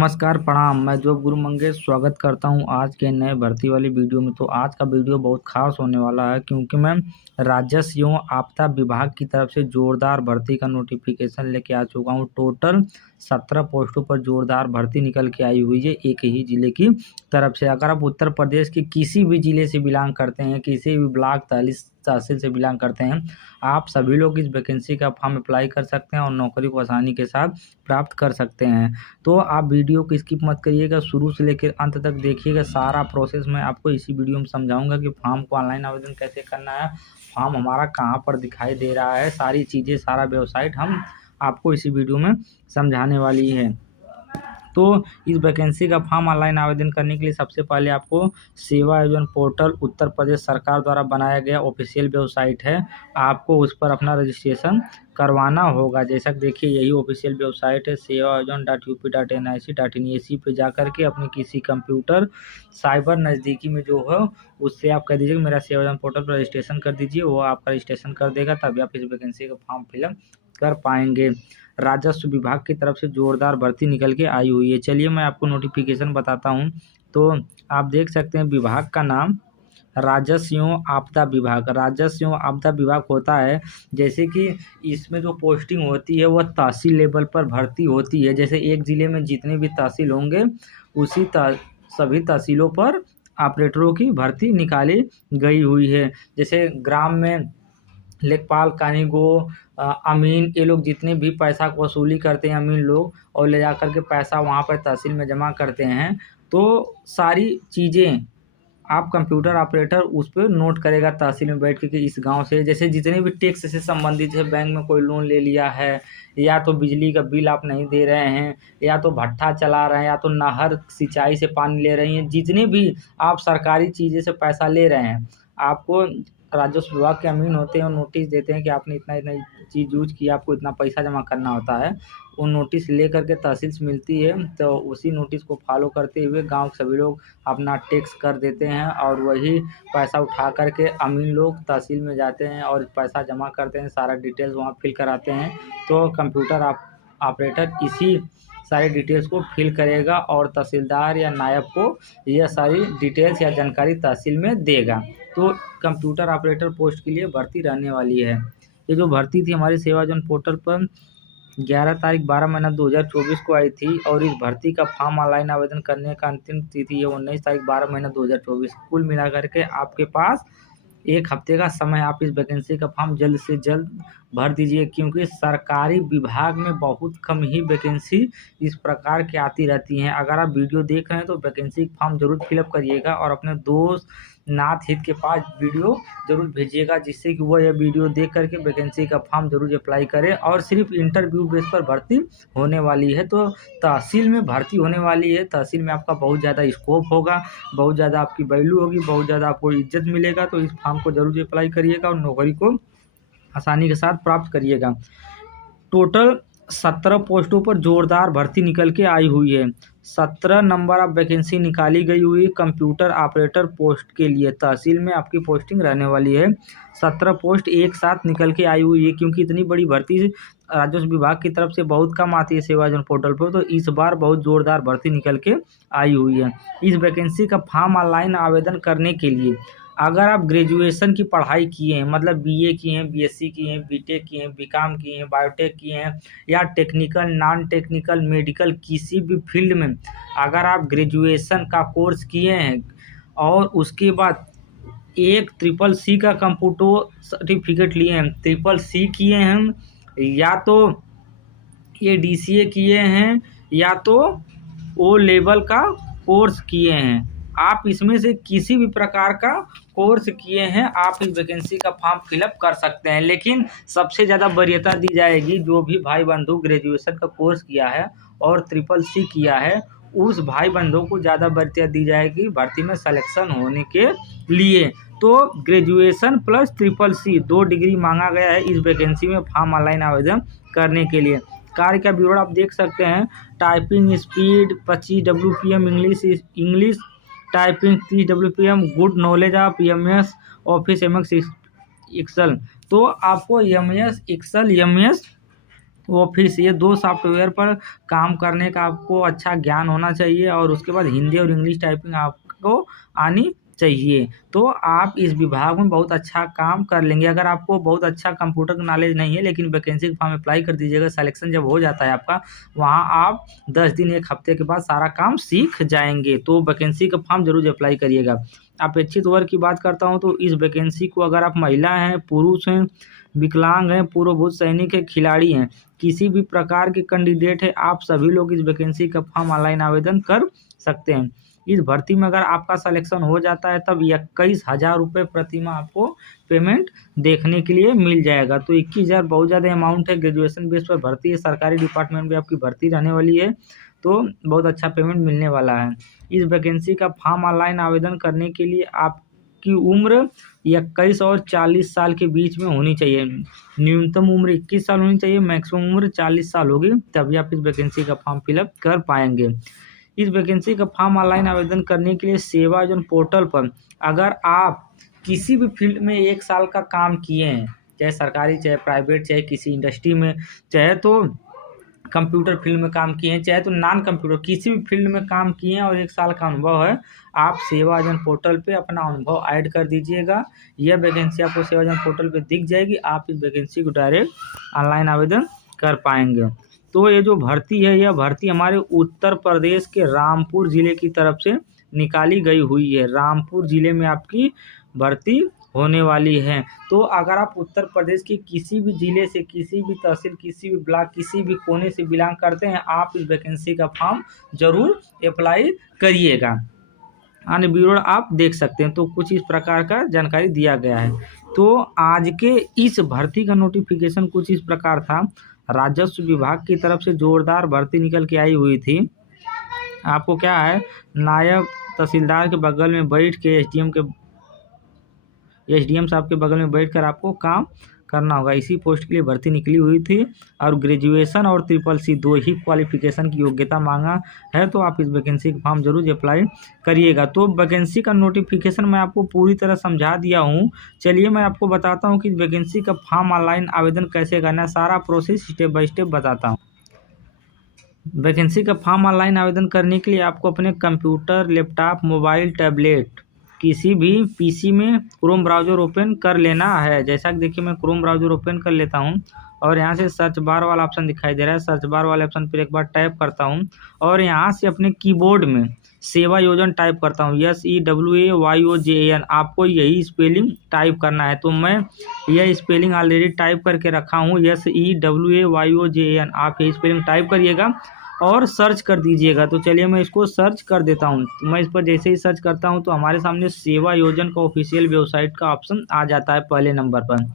नमस्कार, प्रणाम। मैं जॉब गुरु मंगेश स्वागत करता हूं आज के नए भर्ती वाली वीडियो में। तो आज का वीडियो बहुत खास होने वाला है क्योंकि मैं राजस्व एवं आपदा विभाग की तरफ से जोरदार भर्ती का नोटिफिकेशन लेके आ चुका हूं। टोटल 17 पोस्टों पर जोरदार भर्ती निकल के आई हुई है एक ही जिले की तरफ से। अगर आप उत्तर प्रदेश के किसी भी जिले से बिलोंग करते हैं, किसी भी ब्लॉक तहसील से बिलोंग करते हैं, आप सभी लोग इस वैकेंसी का फॉर्म अप्लाई कर सकते हैं और नौकरी को आसानी के साथ प्राप्त कर सकते हैं। तो आप वीडियो को स्किप मत करिएगा, शुरू से लेकर अंत तक देखिएगा। सारा प्रोसेस मैं आपको इसी वीडियो में समझाऊंगा कि फॉर्म को ऑनलाइन आवेदन कैसे करना है, फॉर्म हमारा कहां पर दिखाई दे रहा है, सारी चीज़ें, सारा वेबसाइट हम आपको इसी वीडियो में समझाने वाली है। तो इस वैकेंसी का फॉर्म ऑनलाइन आवेदन करने के लिए सबसे पहले आपको सेवा आयोजन पोर्टल उत्तर प्रदेश सरकार द्वारा बनाया गया ऑफिशियल वेबसाइट है, आपको उस पर अपना रजिस्ट्रेशन करवाना होगा। जैसा कि देखिए यही ऑफिशियल वेबसाइट है, sevaayojn.up.nic.in। इसी पे जाकर के अपने किसी कंप्यूटर साइबर नज़दीकी में जो हो उससे आप कह दीजिए कि मेरा सेवा आयोजन पोर्टल पर रजिस्ट्रेशन कर दीजिए, वो आपका रजिस्ट्रेशन कर देगा, तभी आप इस वैकेंसी का फॉर्म फिलअप कर पाएंगे। राजस्व विभाग की तरफ से जोरदार भर्ती निकल के आई हुई है। चलिए मैं आपको नोटिफिकेशन बताता हूं। तो आप देख सकते हैं विभाग का नाम राजस्व एवं आपदा विभाग। राजस्व एवं आपदा विभाग होता है, जैसे कि इसमें जो पोस्टिंग होती है वह तहसील लेवल पर भर्ती होती है। जैसे एक ज़िले में जितने भी तहसील होंगे उसी सभी तहसीलों पर ऑपरेटरों की भर्ती निकाली गई हुई है। जैसे ग्राम में लेखपाल, कानीगो, अमीन, ये लोग जितने भी पैसा को वसूली करते हैं अमीन लोग, और ले जा कर के पैसा वहाँ पर तहसील में जमा करते हैं। तो सारी चीज़ें आप कंप्यूटर ऑपरेटर उस पर नोट करेगा तहसील में बैठ के कि इस गांव से, जैसे जितने भी टैक्स से संबंधित है, बैंक में कोई लोन ले लिया है, या तो बिजली का बिल आप नहीं दे रहे हैं, या तो भट्ठा चला रहे हैं, या तो नहर सिंचाई से पानी ले रही हैं, जितने भी आप सरकारी चीज़ें से पैसा ले रहे हैं, आपको राजस्व विभाग के अमीन होते हैं और नोटिस देते हैं कि आपने इतना इतना चीज़ यूज किया, आपको इतना पैसा जमा करना होता है। वो नोटिस ले करके तहसील से मिलती है, तो उसी नोटिस को फॉलो करते हुए गांव के सभी लोग अपना टैक्स कर देते हैं और वही पैसा उठा करके अमीन लोग तहसील में जाते हैं और पैसा जमा करते हैं, सारा डिटेल्स वहाँ फिल कराते हैं। तो कंप्यूटर ऑपरेटर इसी सारी डिटेल्स को फिल करेगा और तहसीलदार या नायब को यह सारी डिटेल्स या जानकारी तहसील में देगा। तो कंप्यूटर ऑपरेटर पोस्ट के लिए भर्ती रहने वाली है। ये जो भर्ती थी हमारी सेवा आयोजन पोर्टल पर 11 तारीख 12 महीना 2024 को आई थी, और इस भर्ती का फॉर्म ऑनलाइन आवेदन करने का अंतिम तिथि है 19 तारीख 12 महीना 2024। कुल मिलाकर के आपके पास एक हफ्ते का समय, आप इस वैकेंसी का फॉर्म जल्द से जल्द भर दीजिए, क्योंकि सरकारी विभाग में बहुत कम ही वैकेंसी इस प्रकार की आती रहती हैं। अगर आप वीडियो देख रहे हैं तो वैकेंसी फॉर्म जरूर फिलअप करिएगा और अपने दोस्त नाथ हित के पास वीडियो जरूर भेजिएगा, जिससे कि वो यह वीडियो देख करके वैकेंसी का फॉर्म जरूर अप्लाई करें। और सिर्फ इंटरव्यू बेस पर भर्ती होने वाली है, तो तहसील में भर्ती होने वाली है। तहसील में आपका बहुत ज़्यादा स्कोप होगा, बहुत ज़्यादा आपकी वैल्यू होगी, बहुत ज़्यादा आपको इज्जत मिलेगा। तो इस फॉर्म को जरूर अप्लाई करिएगा और नौकरी को आसानी के साथ प्राप्त करिएगा। टोटल 17 पोस्टों पर जोरदार भर्ती निकल के आई हुई है। 17 नंबर ऑफ वैकेंसी निकाली गई हुई कंप्यूटर ऑपरेटर पोस्ट के लिए। तहसील में आपकी पोस्टिंग रहने वाली है। 17 पोस्ट एक साथ निकल के आई हुई है, क्योंकि इतनी बड़ी भर्ती राजस्व विभाग की तरफ से बहुत कम आती है सेवा आयोजन पोर्टल पर, तो इस बार बहुत जोरदार भर्ती निकल के आई हुई है। इस वैकेंसी का फॉर्म ऑनलाइन आवेदन करने के लिए अगर आप ग्रेजुएशन की पढ़ाई किए हैं, मतलब बीए किए हैं, बीएससी किए हैं, बीटेक किए हैं, बीकॉम किए हैं, बायोटेक किए हैं, या टेक्निकल, नॉन टेक्निकल, मेडिकल, किसी भी फील्ड में अगर आप ग्रेजुएशन का कोर्स किए हैं और उसके बाद एक CCC का कंप्यूटर सर्टिफिकेट लिए हैं, CCC किए हैं, या तो ये DCA किए हैं, या तो O लेवल का कोर्स किए हैं, आप इसमें से किसी भी प्रकार का कोर्स किए हैं, आप इस वैकेंसी का फॉर्म फिलअप कर सकते हैं। लेकिन सबसे ज़्यादा वरीयता दी जाएगी जो भी भाई बंधु ग्रेजुएशन का कोर्स किया है और CCC किया है, उस भाई बंधु को ज़्यादा वरीयता दी जाएगी भर्ती में सिलेक्शन होने के लिए। तो ग्रेजुएशन प्लस CCC 2 डिग्री मांगा गया है इस वैकेंसी में फॉर्म ऑनलाइन आवेदन करने के लिए। कार्य का विवरण आप देख सकते हैं। Typing speed 25 WPM, English typing 30 WPM, good knowledge of MS Office MS Excel. तो आपको MS एक्सेल MS ऑफिस, ये 2 सॉफ्टवेयर पर काम करने का आपको अच्छा ज्ञान होना चाहिए और उसके बाद हिंदी और इंग्लिश टाइपिंग आपको आनी चाहिए। तो आप इस विभाग में बहुत अच्छा काम कर लेंगे। अगर आपको बहुत अच्छा कंप्यूटर का नॉलेज नहीं है लेकिन वैकेंसी का फॉर्म अप्लाई कर दीजिएगा, सिलेक्शन जब हो जाता है आपका, वहाँ आप 10 दिन 1 हफ्ते के बाद सारा काम सीख जाएंगे। तो वैकेंसी का फॉर्म जरूर अप्लाई करिएगा। अपेक्षित वर्ग की बात करता हूँ तो इस वैकेंसी को अगर आप महिला हैं, पुरुष हैं, विकलांग हैं, पूर्वभूत सैनिक है, खिलाड़ी हैं, किसी भी प्रकार के कैंडिडेट है, आप सभी लोग इस वैकेंसी का फॉर्म ऑनलाइन आवेदन कर सकते हैं। इस भर्ती में अगर आपका सिलेक्शन हो जाता है तब 21,000 रुपये प्रति माह आपको पेमेंट देखने के लिए मिल जाएगा। तो 21,000 बहुत ज़्यादा अमाउंट है। ग्रेजुएशन बेस पर भर्ती है, सरकारी डिपार्टमेंट में आपकी भर्ती रहने वाली है, तो बहुत अच्छा पेमेंट मिलने वाला है। इस वैकेंसी का फॉर्म ऑनलाइन आवेदन करने के लिए आपकी उम्र 21 और 40 साल के बीच में होनी चाहिए। न्यूनतम उम्र 21 साल होनी चाहिए, मैक्सिमम उम्र 40 साल होगी, तभी आप इस वैकेंसी का फॉर्म फिलअप कर पाएंगे। इस वैकेंसी का फॉर्म ऑनलाइन आवेदन करने के लिए सेवा योजना पोर्टल पर अगर आप किसी भी फील्ड में 1 साल का काम किए हैं, चाहे सरकारी, चाहे प्राइवेट, चाहे किसी इंडस्ट्री में, चाहे तो कंप्यूटर फील्ड में काम किए हैं, चाहे तो नॉन कंप्यूटर किसी भी फील्ड में काम किए हैं और 1 साल का अनुभव है, आप सेवा योजना पोर्टल पे अपना अनुभव ऐड कर दीजिएगा। यह वैकेंसी आपको सेवा योजना पोर्टल पे दिख जाएगी, आप इस वैकेंसी को डायरेक्ट ऑनलाइन आवेदन कर पाएंगे। तो ये जो भर्ती है, यह भर्ती हमारे उत्तर प्रदेश के रामपुर ज़िले की तरफ से निकाली गई हुई है। रामपुर ज़िले में आपकी भर्ती होने वाली है। तो अगर आप उत्तर प्रदेश के किसी भी ज़िले से, किसी भी तहसील, किसी भी ब्लॉक, किसी भी कोने से बिलोंग करते हैं, आप इस वैकेंसी का फॉर्म ज़रूर अप्लाई करिएगा। अन्य विवरण आप देख सकते हैं। तो कुछ इस प्रकार का जानकारी दिया गया है। तो आज के इस भर्ती का नोटिफिकेशन कुछ इस प्रकार था। राजस्व विभाग की तरफ से जोरदार भर्ती निकल के आई हुई थी। आपको क्या है, नायब तहसीलदार के बगल में बैठ के एसडीएम साहब के बगल में बैठकर आपको काम करना होगा। इसी पोस्ट के लिए भर्ती निकली हुई थी और ग्रेजुएशन और CCC 2 ही क्वालिफिकेशन की योग्यता मांगा है। तो आप इस वैकेंसी का फॉर्म जरूर अप्लाई करिएगा। तो वैकेंसी का नोटिफिकेशन मैं आपको पूरी तरह समझा दिया हूँ। चलिए मैं आपको बताता हूँ कि वैकेंसी का फॉर्म ऑनलाइन आवेदन कैसे करना है, सारा प्रोसेस स्टेप बाय स्टेप बताता हूँ। वैकेंसी का फॉर्म ऑनलाइन आवेदन करने के लिए आपको अपने कंप्यूटर, लैपटॉप, मोबाइल, टैबलेट, किसी भी पीसी में क्रोम ब्राउज़र ओपन कर लेना है। जैसा कि देखिए मैं क्रोम ब्राउज़र ओपन कर लेता हूं और यहां से सर्च बार वाला ऑप्शन दिखाई दे रहा है। सर्च बार वाले ऑप्शन पर एक बार टैप करता हूं और यहां से अपने कीबोर्ड में सेवा योजना टाइप करता हूं, SEWAYOJAN। आपको यही स्पेलिंग टाइप करना है। तो मैं यह स्पेलिंग ऑलरेडी टाइप करके रखा हूं, SEWAYOJAN। आप यही स्पेलिंग टाइप करिएगा और सर्च कर दीजिएगा। तो चलिए मैं इसको सर्च कर देता हूं। तो मैं इस पर जैसे ही सर्च करता हूं तो हमारे सामने सेवा योजना का ऑफिशियल वेबसाइट का ऑप्शन आ जाता है पहले नंबर पर।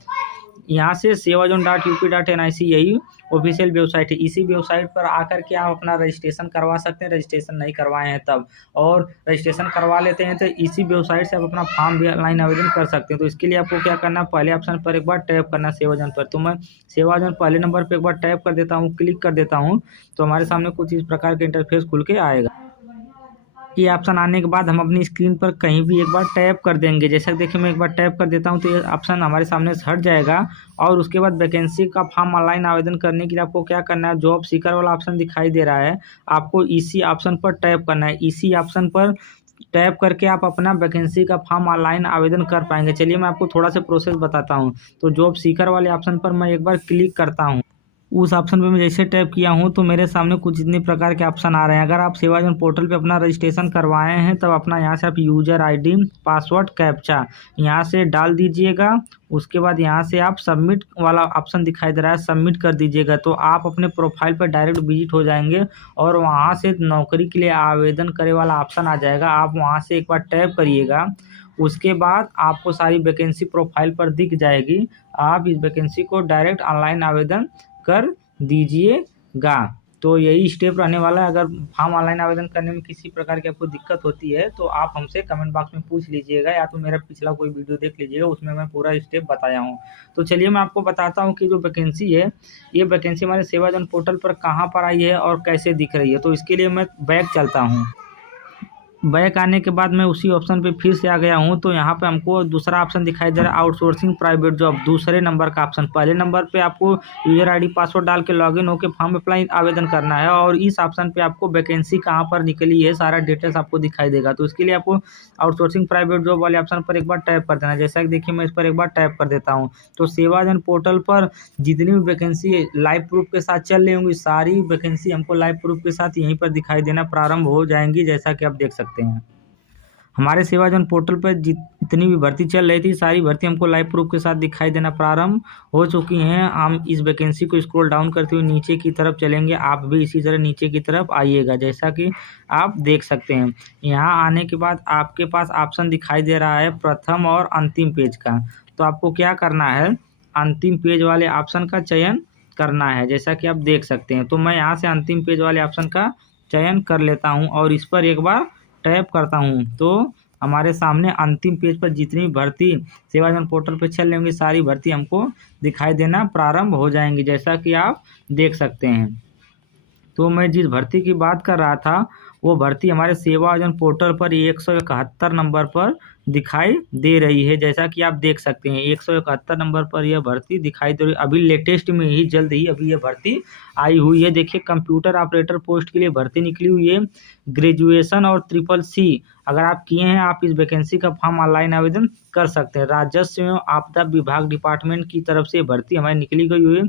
यहाँ से sevayojan.up.nic यही ऑफिशियल वेबसाइट है। इसी वेबसाइट पर आकर के आप अपना रजिस्ट्रेशन करवा सकते हैं, रजिस्ट्रेशन नहीं करवाए हैं तब, और रजिस्ट्रेशन करवा लेते हैं तो इसी वेबसाइट से आप अपना फॉर्म भी ऑनलाइन आवेदन कर सकते हैं। तो इसके लिए आपको क्या करना है, पहले ऑप्शन पर एक बार टैप करना है सेवायोजन पर। तो मैं सेवायोजन पहले नंबर पर एक बार टैप कर देता हूँ, क्लिक कर देता हूँ, तो हमारे सामने कुछ इस प्रकार का इंटरफेस खुल के आएगा। ये ऑप्शन आने के बाद हम अपनी स्क्रीन पर कहीं भी एक बार टैप कर देंगे। जैसा कि देखिए मैं एक बार टैप कर देता हूं तो ये ऑप्शन हमारे सामने से हट जाएगा और उसके बाद वैकेंसी का फॉर्म ऑनलाइन आवेदन करने के लिए आपको क्या करना है, जॉब सीकर वाला ऑप्शन दिखाई दे रहा है, आपको इसी ऑप्शन पर टैप करना है। इसी ऑप्शन पर टैप करके आप अपना वैकेंसी का फॉर्म ऑनलाइन आवेदन कर पाएंगे। चलिए मैं आपको थोड़ा सा प्रोसेस बताता हूँ। तो जॉब सीकर वाले ऑप्शन पर मैं एक बार क्लिक करता हूँ। उस ऑप्शन पे मैं जैसे टैप किया हूं तो मेरे सामने कुछ इतने प्रकार के ऑप्शन आ रहे हैं। अगर आप सेवा योजना पोर्टल पे अपना रजिस्ट्रेशन करवाए हैं तब अपना यहां से आप यूजर आईडी, पासवर्ड, कैप्चा यहां से डाल दीजिएगा। उसके बाद यहां से आप सबमिट वाला ऑप्शन दिखाई दे रहा है, सबमिट कर दीजिएगा। तो आप अपने प्रोफाइल पर डायरेक्ट विजिट हो जाएंगे और वहां से नौकरी के लिए आवेदन करे वाला ऑप्शन आ जाएगा। आप वहां से एक बार टैप करिएगा। उसके बाद आपको सारी वैकेंसी प्रोफाइल पर दिख जाएगी। आप इस वैकेंसी को डायरेक्ट ऑनलाइन आवेदन कर दीजिएगा। तो यही स्टेप रहने वाला है। अगर फॉर्म ऑनलाइन आवेदन करने में किसी प्रकार की आपको दिक्कत होती है तो आप हमसे कमेंट बॉक्स में पूछ लीजिएगा, या तो मेरा पिछला कोई वीडियो देख लीजिएगा, उसमें मैं पूरा स्टेप बताया हूँ। तो चलिए मैं आपको बताता हूँ कि जो वैकेंसी है, ये वैकेंसी हमारे सेवा योजना पोर्टल पर कहाँ पर आई है और कैसे दिख रही है। तो इसके लिए मैं बैक चलता हूँ। बैक आने के बाद मैं उसी ऑप्शन पे फिर से आ गया हूँ। तो यहाँ पे हमको दूसरा ऑप्शन दिखाई दे रहा है, आउटसोर्सिंग प्राइवेट जॉब, दूसरे नंबर का ऑप्शन। पहले नंबर पे आपको यूजर आईडी पासवर्ड डाल के लॉगिन होकर फॉर्म अप्लाई आवेदन करना है, और इस ऑप्शन पे आपको वैकेंसी कहाँ पर निकली है सारा डिटेल्स आपको दिखाई देगा। तो इसके लिए आपको आउटसोर्सिंग प्राइवेट जॉब वाले ऑप्शन पर एक बार टैप कर देना है। जैसा कि देखिए मैं इस पर एक बार टैप कर देता हूँ, तो सेवाजन पोर्टल पर जितनी भी वैकेंसी लाइव प्रूफ के साथ चल रही होंगी, सारी वैकेंसी हमको लाइव प्रूफ के साथ यहीं पर दिखाई देना प्रारंभ हो जाएंगी, जैसा कि आप देख सकते हैं। हमारे सेवाजन पोर्टल पर जितनी भी भर्ती चल रही थी, सारी भर्ती हमको लाइव प्रूफ के साथ दिखाई देना प्रारंभ हो चुकी हैं। हम इस वैकेंसी को स्क्रॉल डाउन करते हुए नीचे की तरफ चलेंगे, आप भी इसी तरह नीचे की तरफ आइएगा, जैसा कि आप देख सकते हैं। यहाँ आने के बाद आपके पास ऑप्शन दिखाई दे रहा है प्रथम और अंतिम पेज का। तो आपको क्या करना है, अंतिम पेज वाले ऑप्शन का चयन करना है, जैसा कि आप देख सकते हैं। तो मैं यहाँ से अंतिम पेज वाले ऑप्शन का चयन कर लेता हूँ और इस पर एक बार टैप करता हूँ। तो हमारे सामने अंतिम पेज पर जितनी भर्ती सेवाजन पोर्टल पर चल रही होंगी, सारी भर्ती हमको दिखाई देना प्रारंभ हो जाएंगी, जैसा कि आप देख सकते हैं। तो मैं जिस भर्ती की बात कर रहा था, वो भर्ती हमारे सेवाजन पोर्टल पर 171 नंबर पर दिखाई दे रही है, जैसा कि आप देख सकते हैं। 171 नंबर पर यह भर्ती दिखाई दे रही है। अभी लेटेस्ट में ही जल्द ही अभी यह भर्ती आई हुई है। देखिए कंप्यूटर ऑपरेटर पोस्ट के लिए भर्ती निकली हुई है, ग्रेजुएशन और CCC अगर आप किए हैं, आप इस वैकेंसी का फॉर्म ऑनलाइन आवेदन कर सकते हैं। राजस्व एवं आपदा विभाग डिपार्टमेंट की तरफ से भर्ती हमारी निकली गई हुई है।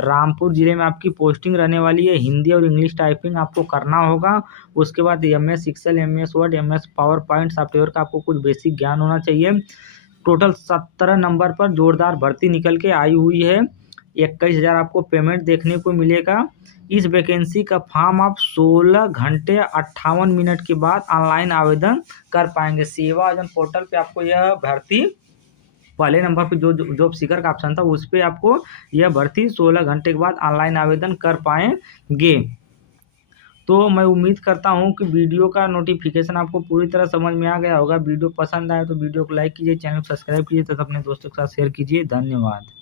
रामपुर जिले में आपकी पोस्टिंग रहने वाली है। हिंदी और इंग्लिश टाइपिंग आपको करना होगा। उसके बाद MS Excel, MS Word, MS PowerPoint software का आपको कुछ बेसिक ज्ञान होना चाहिए। टोटल 17 नंबर पर जोरदार भर्ती निकल के आई हुई है। 21,000 आपको पेमेंट देखने को मिलेगा। इस वैकेंसी का फॉर्म आप 16 घंटे 58 मिनट के बाद ऑनलाइन आवेदन कर पाएंगे। सेवाजन पोर्टल पे आपको यह भर्ती पहले नंबर पे जो जॉब सीकर का ऑप्शन था, उस पर आपको यह भर्ती 16 घंटे के बाद ऑनलाइन आवेदन कर पाएंगे। तो मैं उम्मीद करता हूं कि वीडियो का नोटिफिकेशन आपको पूरी तरह समझ में आ गया होगा। वीडियो पसंद आए तो वीडियो को लाइक कीजिए, चैनल को सब्सक्राइब कीजिए तथा अपने दोस्तों के साथ शेयर कीजिए। धन्यवाद।